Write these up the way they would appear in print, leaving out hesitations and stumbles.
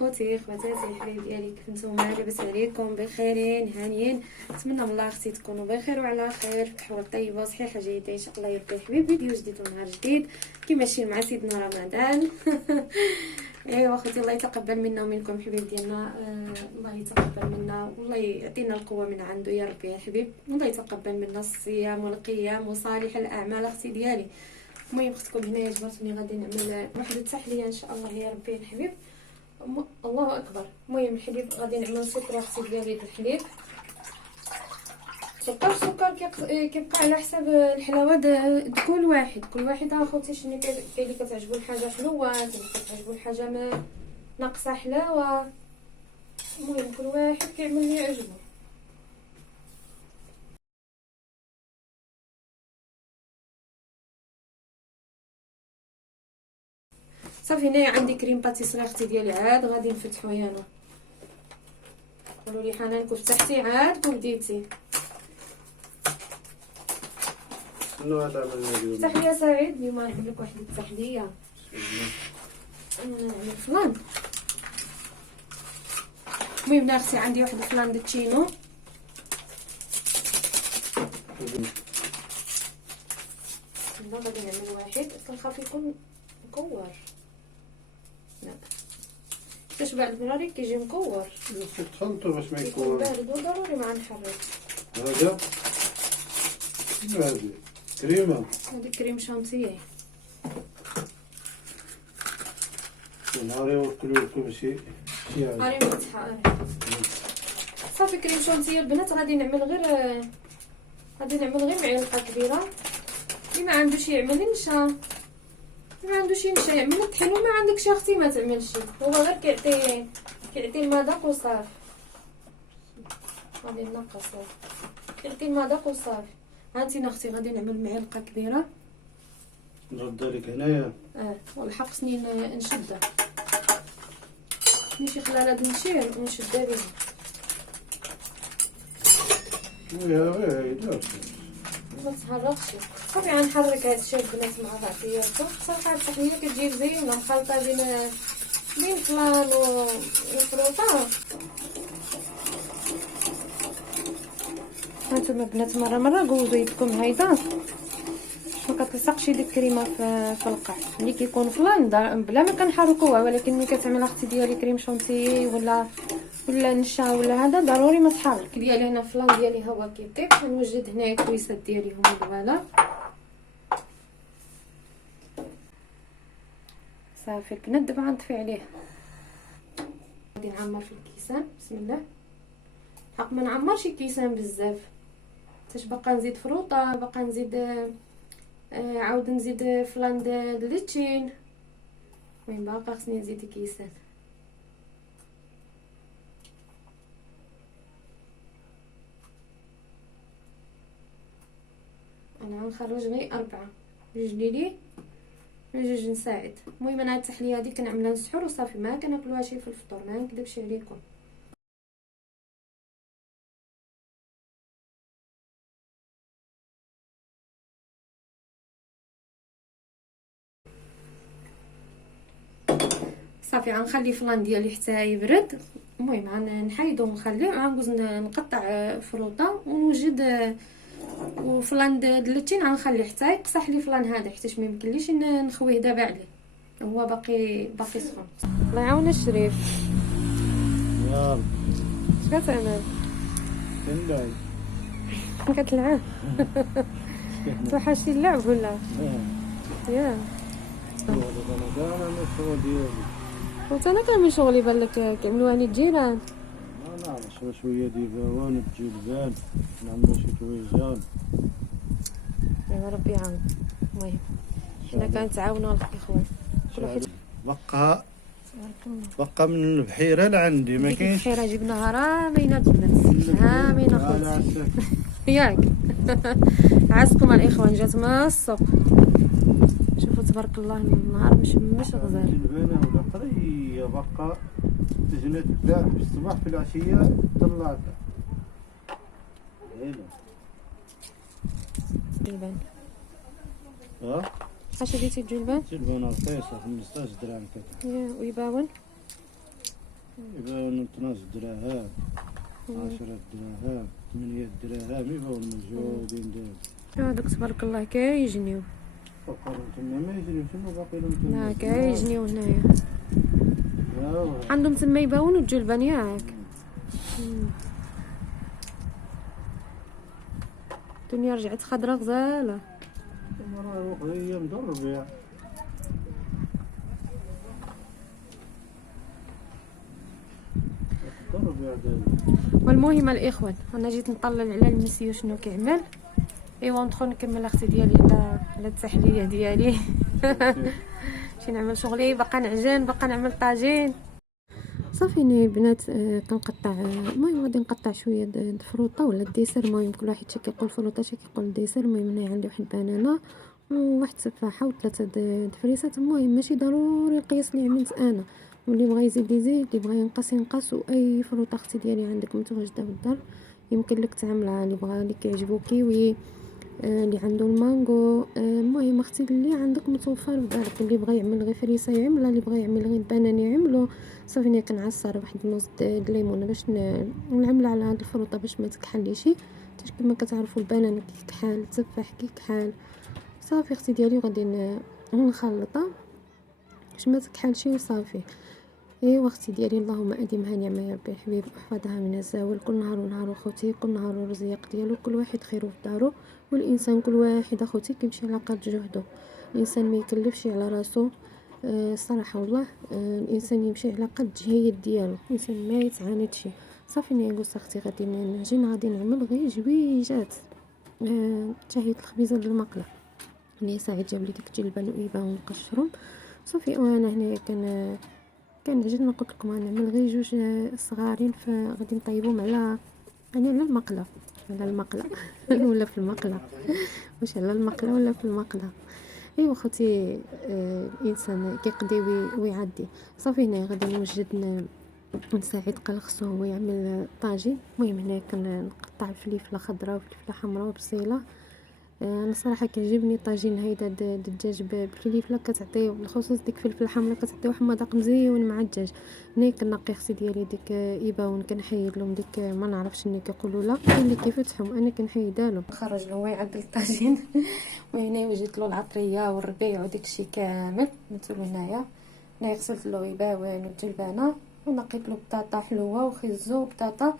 خوتي خواتاتي الحبايب ديالي، كيف نتوما؟ لاباس عليكم؟ بخيرين هانيين؟ نتمنى من الله اختي تكونوا بخير وعلى خير، بحوال طيبه وصحيحه جيده ان شاء الله. يا الحبيب فيديو جديد ونهار جديد كي ماشيين مع سيدنا رمضان. ايوا خوتي، الله يتقبل منا ومنكم حبيب ديالنا. الله يتقبل منا والله يعطينا القوه من عنده يا ربي يا حبيب. الله يتقبل منا الصيام والقيام وصالح الاعمال اختي ديالي. المهم اختكم هنايا جبرتني غادي نعمل واحد التحليه ان شاء الله يا ربي الحبيب. الله اكبر. المهم الحليب غادي نعمل سكر اختي ديالي بالحليب. السكر كيبقى على حساب الحلاوه كل واحد اخوتي شنو كاين اللي كتعجبو الحاجه حلوه، كاين اللي كتعجبو الحاجه ما ناقصه حلاوه. المهم كل واحد كيعمل اللي يعجبو. صافي هنايا عندي كريم باتيسري اختي ديالي، عاد غادي نفتحو انا. قولوا لي حنان كيف فتحتي عاد بديتي؟ شنو هذا عملنا اليوم؟ فتح لي يا سعيد. اليوم غنعمل لك واحد التحليه. نعمل فلان. المهم اختي عندي واحد الفلان د تشينو. غادي نعمل واحد كنخاف يكون مكور. لا حيت بعد المراري كيجي مكور. تخلطو باش ما يكون يكون بارد وضروري مع نحرك. هذا هذه كريمه، هذه كريم شانتيه. نهاري وكلوا لكم شي هاني مفتحه. صافي كريم شانتيه البنات. غادي نعمل غير معلقه كبيره. اللي ما عندوش يعمل نشا، ما عندوش ينشا يعمل الطحين، وما عندكش اختي ما تعملش. هو غير كيعطي المذاق وصافي. غادي نقص كيعطي المذاق وصافي. هانتي اختي غادي نعمل معلقه كبيره. نرد لك هنايا. والحق خصني نشدها. شي خلالات نشير ونشدها بها. ويا غير ما تحركش. صافي غنحرك هادشي البنات مع بعضياتو. صراحه التحليه كتجي زينه مخلطه بين فلان وفروطه. هانتوما البنات مره قوزوا يدكم هايدا ما كتلصقش ديك الكريمه في القاع. ملي كيكون فلان بلا ما كنحركوها، ولكن ملي كتعمل اختي ديالي كريم شونتي ولا نشا ولا هذا ضروري ما تحرك. ديالي هنا فلان ديالي هو كيطيب. غنوجد هنايا الكويسات ديالي هما دوالا. صافي البنات دابا غنطفي عليه. غادي نعمر في الكيسان. بسم الله. حق ما نعمرش الكيسان بزاف حيت باقا نزيد فروطه، باقا نزيد عاود نزيد فلان د ليتشين. المهم باقا خصني نزيد الكيسان. انا غنخرج غير 4 جوج ليلي وجوج نساعد. المهم انا التحليه هذه كنعملها السحور وصافي، ما كناكلوها شي في الفطور، ما نكذبش عليكم. صافي غنخلي فلان ديالي حتى يبرد. المهم غنحيدو ونخليه. غندوز نقطع فروطه ونوجد وفلان دلتين غنخليه حتى يقصح لي فلان هذا، حيت ما يمكنليش نخويه دابا عليه، هو باقي سخون. الله يعاون الشريف. يلا اش كتعمل؟ كنلعب. كتلعب؟ توحشتي اللعب ولا؟ ياه انا الشغل ديالي. انا كنعمل شغلي. بان لك كيعملوها الجيران. ما نعرفش شويه ديال تجي البال نعملو شي تويجان. يا ربي يعاون. المهم حنا كنتعاونوا الاخوان. كل واحد بقى من البحيره لعندي ما كاينش. البحيره جبناها راه باينه البنات، ها باينه خوتي ياك. عاسكم الاخوان جات من السوق. شوفوا تبارك الله النهار مش غزال. البنه ولا طريه بقى تجني تباع في الصباح في العشيه طلعتها. جلبان. اش ديتي الجلبان؟ رخيصه 15 درهم كتر. ويباون يبقى 12 دراهم 10 دراهم 8 دراهم يبقى موجودين دابا. هادوك تبارك الله كيجنيو. فقط تما ما يجري شنو باقي لهم تما. لا كيجنيو هنايا. واو. عندهم تما يباون الجلبان ياك. الدنيا رجعت خضرا غزاله. راه هي مضربة. والمهم الاخوان انا جيت نطلع على المسيو شنو كيعمل. ايوا ندخل نكمل اختي ديالي على التحليه ديالي. شي نعمل شغلي باقا نعجن باقا نعمل طاجين. صافي انا البنات كنقطع. المهم غادي نقطع شويه د الفروطه ولا الديسير. المهم كل واحد شي كيقول فروطه شي كيقول ديسير. المهم هنا عندي واحد البنانه وواحد تفاحه وثلاثه د فريسات. المهم ماشي ضروري القياس اللي عملت انا، واللي بغى يزيد يزيد، اللي بغى ينقص ينقص. واي فروطه اختي ديالي عندك متواجده في الدار يمكن لك تعملها. اللي بغى اللي كيعجبو كيوي، اللي عنده المانغو. المهم اختي اللي عندك متوفر في دارك. اللي بغى يعمل غير فريسه يعملها، اللي بغى يعمل غير بنان يعملو. صافي انا كنعصر واحد النص د الليمونه باش نعملها على هاد الفروطه باش ما تكحليش. حيت كما كتعرفوا البنان كيكحال، التفاح كيكحال. صافي اختي ديالي غادي نخلطها باش ما تكحلش وصافي. ايوا اختي ديالي اللهم اديمها نعمه يا ربي حبيب احفظها من الزوال. كل نهار ونهار اخوتي، كل نهار الرزق ديالو. كل واحد خيره في دارو، والانسان كل واحد اخوتي كيمشي على قد جهده. الانسان ما يكلفش على راسو. الصراحه والله الانسان يمشي على قد الجهيد ديالو. الانسان ما يتعاندش. صافي نقول اختي غادي نعجن، غادي نعمل غير جويجات. تحية الخبيزه للمقله اللي ساعد جاب لي ديك الجلبان وإيبا ونقشرهم. صافي وانا هنا كنعجن. قلت لكم غنعمل غير جوج صغارين فغادي نطيبهم على على المقله. على المقله ولا في المقله، واش على المقله ولا في المقله. ايوا خوتي الانسان كيقضي ويعدي. صافي هنا غادي نوجد نساعد قلخصو هو يعمل طاجين. المهم هنا كنقطع الفليفله خضراء وفليفله حمراء وبصيله. انا صراحه كيعجبني طاجين هيدا الدجاج بالفليفله. كتعطي بالخصوص ديك الفلفله الحمراء كتعطي واحد المذاق مزيون مع الدجاج. هنا كنقي اختي ديالي ديك ايباون كنحيد لهم ديك ما نعرفش شنو كيقولوا لها اللي كيفتحهم انا كنحيدها لهم. نخرج له يعدل الطاجين. وهنا وجدت له العطريه والربيع وديك الشيء كامل مثلو هنايا. هنا غسلت له ايباوين والجلبانه ونقيت له بطاطا حلوه وخيزو وبطاطا.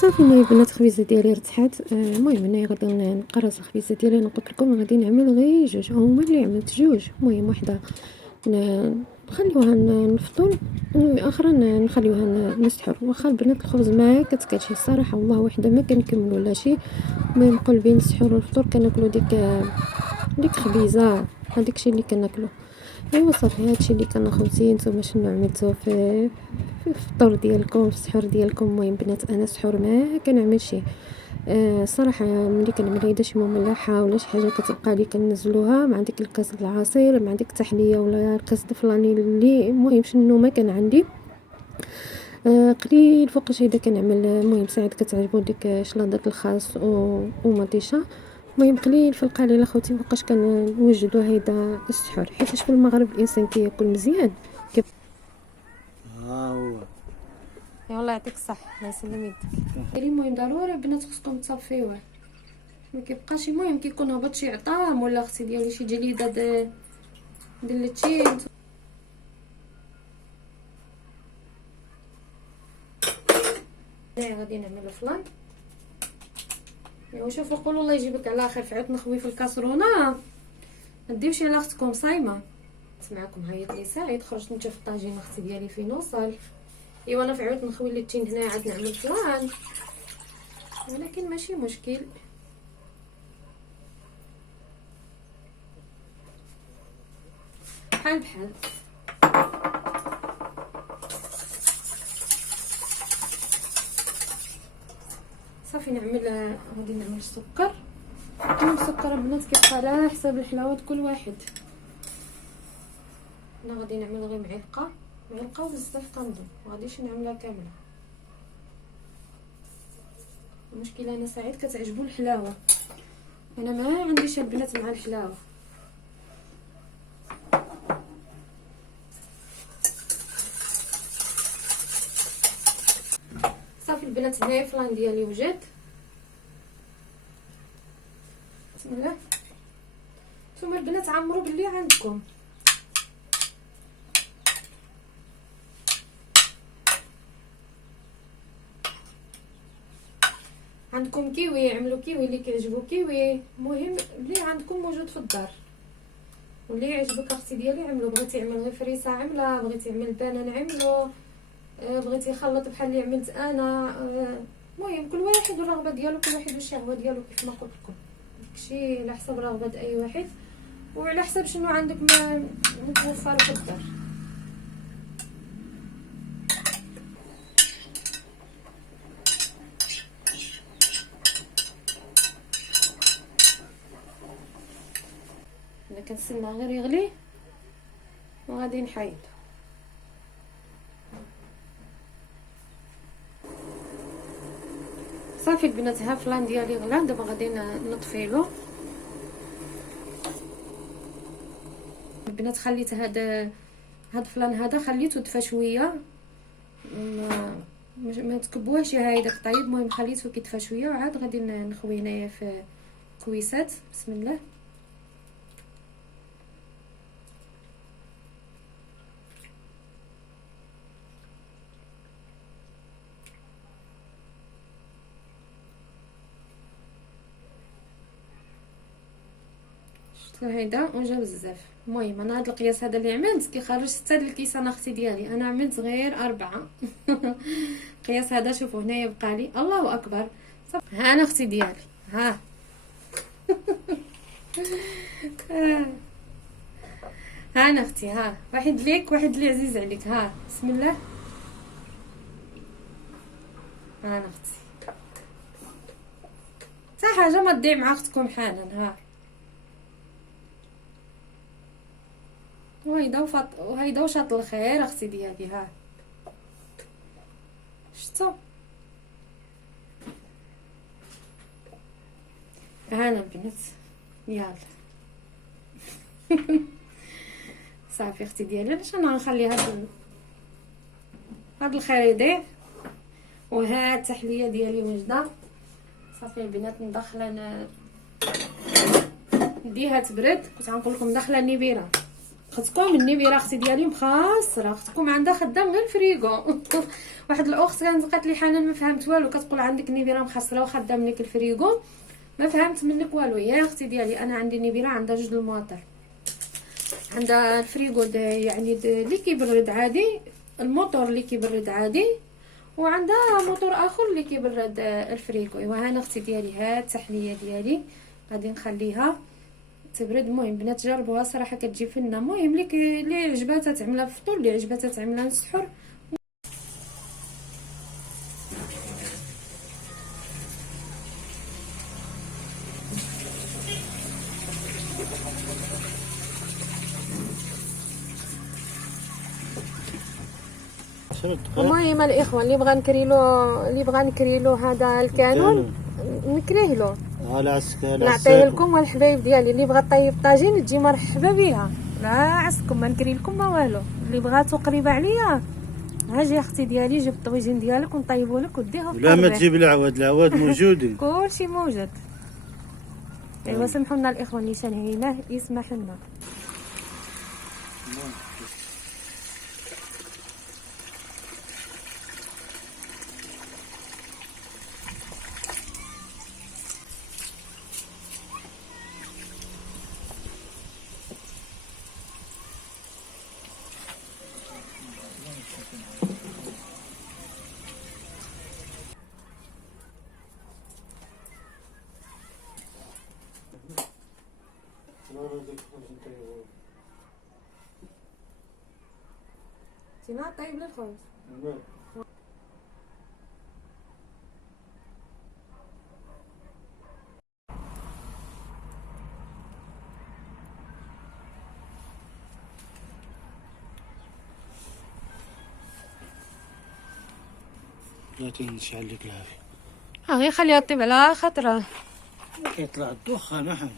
صافي هنا البنات الخبيزه ديالي ارتحت. المهم هنا غادي نقرص الخبيزه ديالي. انا قلت لكم غادي نعمل غير جوج، هما اللي عملت جوج. المهم وحده نخليوها نفطر واخرى نخليوها نسحر. واخا البنات الخبز ما كتكلشي الصراحه والله وحده ما كنكملوا لا شي. المهم قل بين السحور والفطور كناكلوا ديك خبيزه. هذاك الشيء اللي كناكلوا. ايوا صافي هادشي اللي كان اخوتي. نتوما شنو عملتوا في الفطور ديالكم في السحور ديالكم؟ المهم بنات انا سحور ما كنعمل شي. صراحه ملي كنعمل هيدا شي مملحه ولا شي حاجه كتبقى لي كنزلوها مع ديك الكاس د العصير مع ديك التحليه ولا الكاس د فلاني اللي المهم شنو ما كان عندي قليل فوقاش هيدا كنعمل. المهم ساعات كتعجبو ديك شلاضه الخاص ومطيشه. المهم قليل في القليل اخوتي فوقاش كنوجدوا هيدا السحور. حيت في المغرب الانسان كياكل مزيان. ها هو يلا يعطيك الصحه الله يسلم يدك. المهم ضروري البنات خصكم تصفيوه ما كيبقاش. المهم كيكون هبط شي عطام ولا اختي ديالي شي جليده د اللتشين. غادي نعملو فلان. ايوا شوفوا قولوا الله يجيبك على خير. فعيت نخوي في الكاسرونه، ما ديوش على اختكم صايمه. معكم هيط لي سعيد، خرجت نشوف الطاجين اختي ديالي فين وصل. ايوا انا فعيت نخوي اللي تين هنا عاد نعمل فلان، ولكن ماشي مشكل. بحال بحال. صافي نعمل، غادي نعمل السكر. السكر البنات كيبقى على حساب الحلاوه كل واحد. انا غادي نعمل غير معلقه وبزاف كنظن، مغاديش نعملها كامله. المشكله انا سعيد كتعجبو الحلاوه، انا ما عنديش البنات مع الحلاوه. صافي البنات هنايا الفلان ديالي وجد. بسم الله. نتوما البنات عمروا باللي عندكم. عندكم كيوي عملوا كيوي اللي كيعجبو كيوي، المهم اللي عندكم موجود في الدار واللي يعجبك اختي ديالي عملوا. بغيتي يعمل غير فريسه عمله، بغيتي يعمل بانان عملو، بغيتي يخلط بحال اللي عملت انا. المهم كل واحد والرغبه ديالو، كل واحد والشهوه ديالو كيف ما قلت لكم. داكشي على حسب رغبه اي واحد وعلى حسب شنو عندك ما متوفر في الدار. انا كنستنى غير يغلي وغادي نحيد. صافي البنات ها فلان ديالي غلا، دابا غادي نطفيلو. البنات خليت هاد فلان هذا خليته دفى شويه، ما تكبوهش هايداك طيب. المهم خليته كيدفى شويه وعاد غادي نخوي هنايا في كويسات. بسم الله. هيدا وجا بزاف. المهم انا هاد القياس هذا اللي عملت كيخرج 6 د الكيسان اختي ديالي، انا عملت غير 4. القياس هذا شوفوا هنايا بقى لي الله اكبر. صافي ها انا اختي ديالي ها. ها انا اختي ها، واحد ليك واحد اللي عزيز عليك. ها بسم الله. ها انا اختي حتى حاجه ما تضيع مع اختكم حنان. ها وهيدا وشاط الخير اختي ديالي. ها شفتوا؟ ها انا البنات يلا. صافي اختي ديالي علاش انا غنخلي هاد الخير يضيع. وها التحليه ديالي وجده. صافي البنات ندخل نديها تبرد. كنت غنقول لكم داخله النبيره، اختكم النبيره اختي ديالي مخاسره، اختكم عندها خدام غير الفريغو. واحد الاخت كانت قالت لي حنان ما فهمت والو، كتقول عندك النبيره مخاسره وخدام لك الفريغو. ما فهمت منك والو يا اختي ديالي. انا عندي النبيره عندها جوج المواطر، عندها الفريغو يعني اللي كيبرد عادي، الموتور اللي كيبرد عادي، وعندها موتور اخر اللي كيبرد الفريغو. ايوا ها انا اختي ديالي ها التحليه ديالي غادي نخليها تبرد. المهم بنات جربوها صراحه كتجي فنه. المهم اللي عجباتها تعملها في الفطور، اللي عجباتها تعملها للسحور. المهم الاخوه اللي بغى نكريلو هذا الكانون نكريه له، نعطيه لكم. والحبايب ديالي اللي بغى طيب طاجين تجي مرحبا بها، لا عسكم ما نكري لكم ما والو. اللي بغاتو قريبه عليا ها جي اختي ديالي، جيب الطويجين ديالك ونطيبوا لك وديها في لا ما تجيب العواد موجودين. كلشي موجود. ايوا سمحوا لنا الاخوه اللي شانهيناه يسمحوا لنا. تينا طيب للخبز. بلاتي نشعل لك العافية. غير خليها طيب على خاطرها. كيطلع الدخان احنا.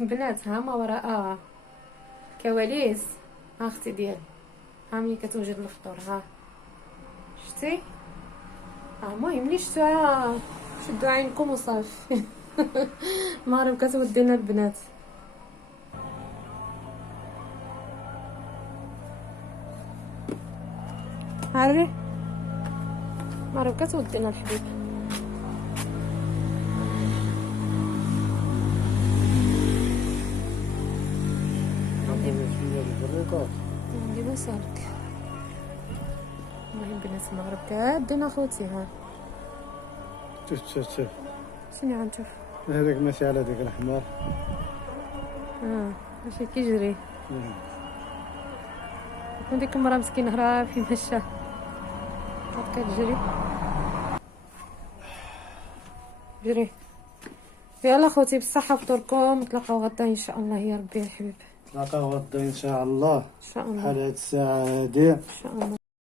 بنات ها ما وراء كواليس. ها اختي ديالي، ها ملي كتوجد الفطور، ها شتي. المهم ملي شفتوها شدوا عينكم وصافي. المغرب كتودينا البنات. عارفه المغرب كتودينا الحبيب. عندي بسالك. المهم بنات المغرب كادنا خوتي. ها تشوف شنو غنشوف؟ هذاك ماشي على ديك الحمار. ماشي كيجري. يكون ديك المرا مسكينه راه فين مشى كتجري. جري. يلا خوتي بالصحه فطوركم، نتلاقاو غدا ان شاء الله يا ربي الحبيب. نتلاقاو غدا ان شاء الله ان شاء الله بحال هاد الساعه هادي. ان شاء الله.